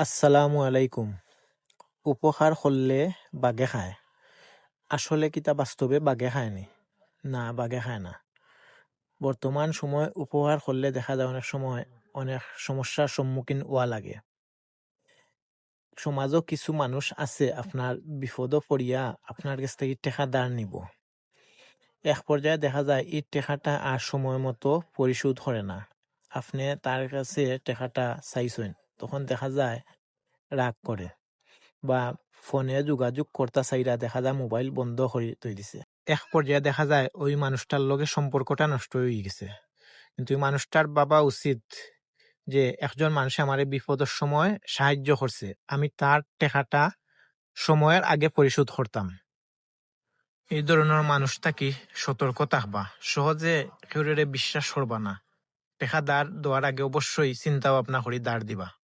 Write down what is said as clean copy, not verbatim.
আসসালামু আলাইকুম। উপহার করলে বাগে খায়। আসলে কিতা বাস্তবে বাগে খায়নি? না, বাগে খায় না। বর্তমান সময় উপহার করলে দেখা যায় অনেক সময় অনেক সমস্যার সম্মুখীন হওয়া লাগে। সমাজও কিছু মানুষ আছে আপনার বিপদও পড়িয়া আপনার কাছ থেকে টেকা ধার নিব। এক পর্যায়ে দেখা যায় এই টেকাটা আর সময় মতো পরিশোধ করে না। আপনি তার কাছে টেকাটা চাইছেন, তখন দেখা যায় রাগ করে বা ফোনে যোগাযোগ করতে চাইরা দেখা যায় মোবাইল বন্ধ করে থই দিছে। এক পর্যায়ে দেখা যায় ওই মানুষটার লগে সম্পর্কটা নষ্ট হয়ে গেছে। কিন্তু ওই মানুষটার বাবা উচিত যে একজন মানুষ আমার বিপদের সময় সাহায্য করছে, আমি তার টাকাটা সময়ের আগে পরিশোধ করতাম। এই ধরনের মানুষটাকে সতর্ক থাকবা, সহজে কেউ বিশ্বাস করবা না। টাকা দাঁড় দেওয়ার আগে অবশ্যই চিন্তা ভাবনা করে দাঁড় দিবা।